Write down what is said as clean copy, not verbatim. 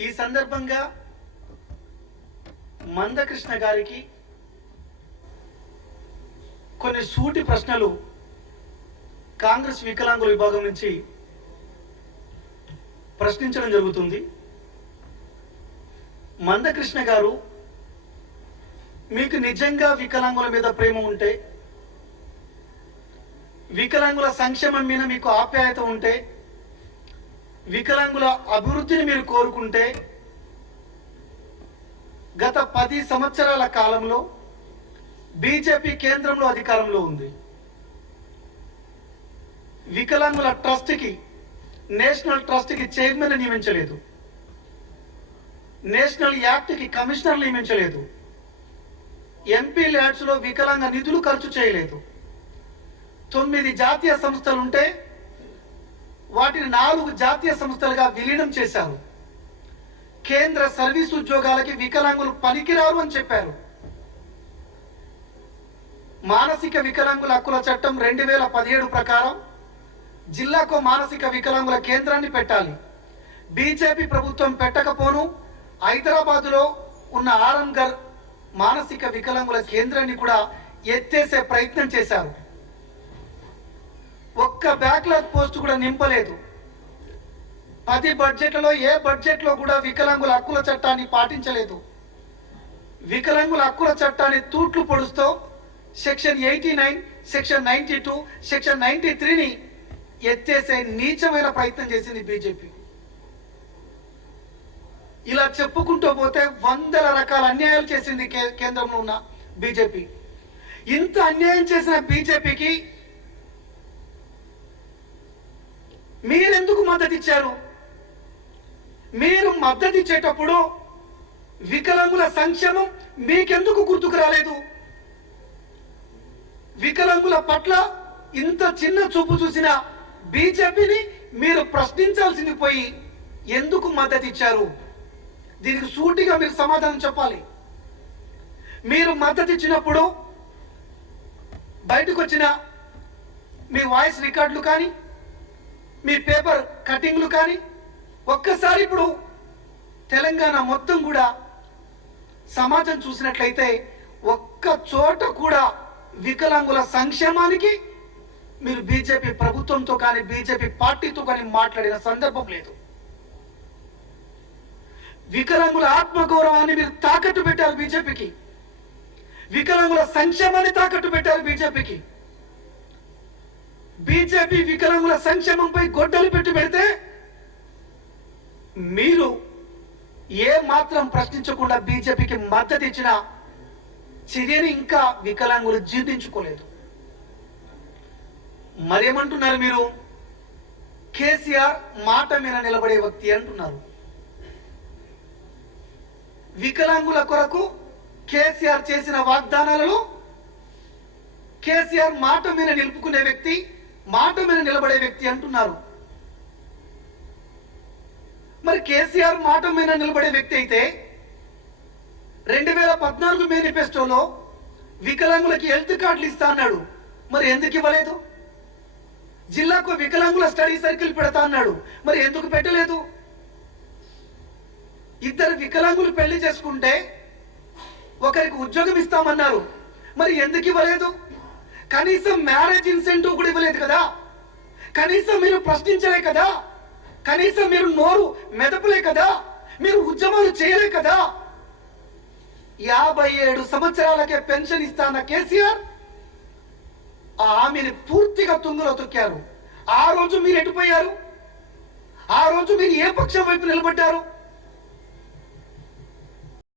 ఈ సందర్భంగా మందకృష్ణ గారికి కొన్ని సూటి ప్రశ్నలు కాంగ్రెస్ వికలాంగుల విభాగం నుంచి ప్రశ్నించడం జరుగుతుంది. మందకృష్ణ గారు, మీకు నిజంగా వికలాంగుల మీద ప్రేమ ఉంటే, వికలాంగుల సంక్షేమం మీద మీకు ఆప్యాయత ఉంటే, వికలాంగుల అభివృద్ధిని మీరు కోరుకుంటే, గత 10 సంవత్సరాల కాలంలో బీజేపీ కేంద్రంలో అధికారంలో ఉంది. వికలాంగుల ట్రస్ట్కి, నేషనల్ ట్రస్ట్కి చైర్మన్ నియమించలేదు, నేషనల్ యాక్ట్కి కమిషనర్ నియమించలేదు, ఎంపీ ల్యాడ్స్లో వికలాంగ నిధులు ఖర్చు చేయలేదు. 9 జాతీయ సంస్థలుంటే వాటిని 4 జాతీయ సంస్థలుగా విలీనం చేశారు. కేంద్ర సర్వీస్ ఉద్యోగాలకి వికలాంగులు పనికిరారు అని చెప్పారు. మానసిక వికలాంగుల హక్కుల చట్టం 2017 ప్రకారం జిల్లాకు మానసిక వికలాంగుల కేంద్రాన్ని పెట్టాలి. బీజేపీ ప్రభుత్వం పెట్టకపోను హైదరాబాదులో ఉన్న ఆరంగర్ మానసిక వికలాంగుల కేంద్రాన్ని కూడా ఎత్తేసే ప్రయత్నం చేశారు. ఒక్క బ్యాక్లాగ్ పోస్ట్ కూడా నింపలేదు. 10 బడ్జెట్లలో ఏ బడ్జెట్లో కూడా వికలాంగుల హక్కుల చట్టాన్ని పాటించలేదు. వికలాంగుల హక్కుల చట్టాన్ని తూట్లు పొడుస్తూ సెక్షన్ 89, సెక్షన్ 92, సెక్షన్ 93ని ఎత్తేసే నీచమైన ప్రయత్నం చేసింది బీజేపీ. ఇలా చెప్పుకుంటూ పోతే వందల రకాల అన్యాయాలు చేసింది కేంద్రంలో ఉన్న బీజేపీ. ఇంత అన్యాయం చేసిన బీజేపీకి మీరెందుకు మద్దతు ఇచ్చారు? మీరు మద్దతు ఇచ్చేటప్పుడు వికలాంగుల సంక్షేమం మీకెందుకు గుర్తుకు రాలేదు? వికలాంగుల పట్ల ఇంత చిన్న చూపు చూసిన బీజేపీని మీరు ప్రశ్నించాల్సింది పోయి ఎందుకు మద్దతు ఇచ్చారు? దీనికి సూటిగా మీరు సమాధానం చెప్పాలి. మీరు మద్దతు ఇచ్చినప్పుడు బయటకు వచ్చిన మీ వాయిస్ రికార్డులు కానీ, మీ పేపర్ కటింగ్లు కానీ ఒక్కసారి ఇప్పుడు తెలంగాణ మొత్తం కూడా సమాజం చూసినట్లయితే ఒక్క చోట కూడా వికలాంగుల సంక్షేమానికి మీరు బీజేపీ ప్రభుత్వంతో కానీ బీజేపీ పార్టీతో కానీ మాట్లాడిన సందర్భం లేదు. వికలాంగుల ఆత్మగౌరవాన్ని మీరు తాకట్టు పెట్టారు బీజేపీకి. వికలాంగుల సంక్షేమాన్ని తాకట్టు పెట్టారు బీజేపీకి. బీజేపీ వికలాంగుల సంక్షేమంపై గొడ్డలు పెడితే మీరు ఏ మాత్రం ప్రశ్నించకుండా బీజేపీకి మద్దతు ఇచ్చిన చర్యని ఇంకా వికలాంగులు జీర్ణించుకోలేదు. మరేమంటున్నారు మీరు? కేసీఆర్ మాట మీద నిలబడే వ్యక్తి అంటున్నారు. వికలాంగుల కొరకు కేసీఆర్ చేసిన వాగ్దానాలలో కేసీఆర్ మాట మీద నిలుపుకునే వ్యక్తి, మాట మీద నిలబడే వ్యక్తి అంటున్నారు. మరి కేసీఆర్ మాట మీద నిలబడే వ్యక్తి అయితే 2014 మేనిఫెస్టోలో వికలాంగులకి హెల్త్ కార్డులు ఇస్తా అన్నాడు. మరి ఎందుకు ఇవ్వలేదు? జిల్లాకు వికలాంగుల స్టడీ సర్కిల్ పెడతా అన్నాడు. మరి ఎందుకు పెట్టలేదు? 2 వికలాంగులు పెళ్లి చేసుకుంటే ఒకరికి ఉద్యోగం ఇస్తామన్నారు. మరి ఎందుకు ఇవ్వలేదు? కనీసం మ్యారేజ్ ఇన్సెంటివ్ కూడా ఇవ్వలేదు కదా. కనీసం మీరు ప్రశ్నించలే కదా. కనీసం మీరు నోరు మెదపలే కదా. మీరు ఉద్యమాలు చేయలే కదా. 57 సంవత్సరాలకే పెన్షన్ ఇస్తాన్న కేసీఆర్ ఆమెను పూర్తిగా తుంగలో తొక్కారు. ఆ రోజు మీరు ఎటుపోయారు? ఆ రోజు మీరు ఏ పక్షం వైపు నిలబడ్డారు?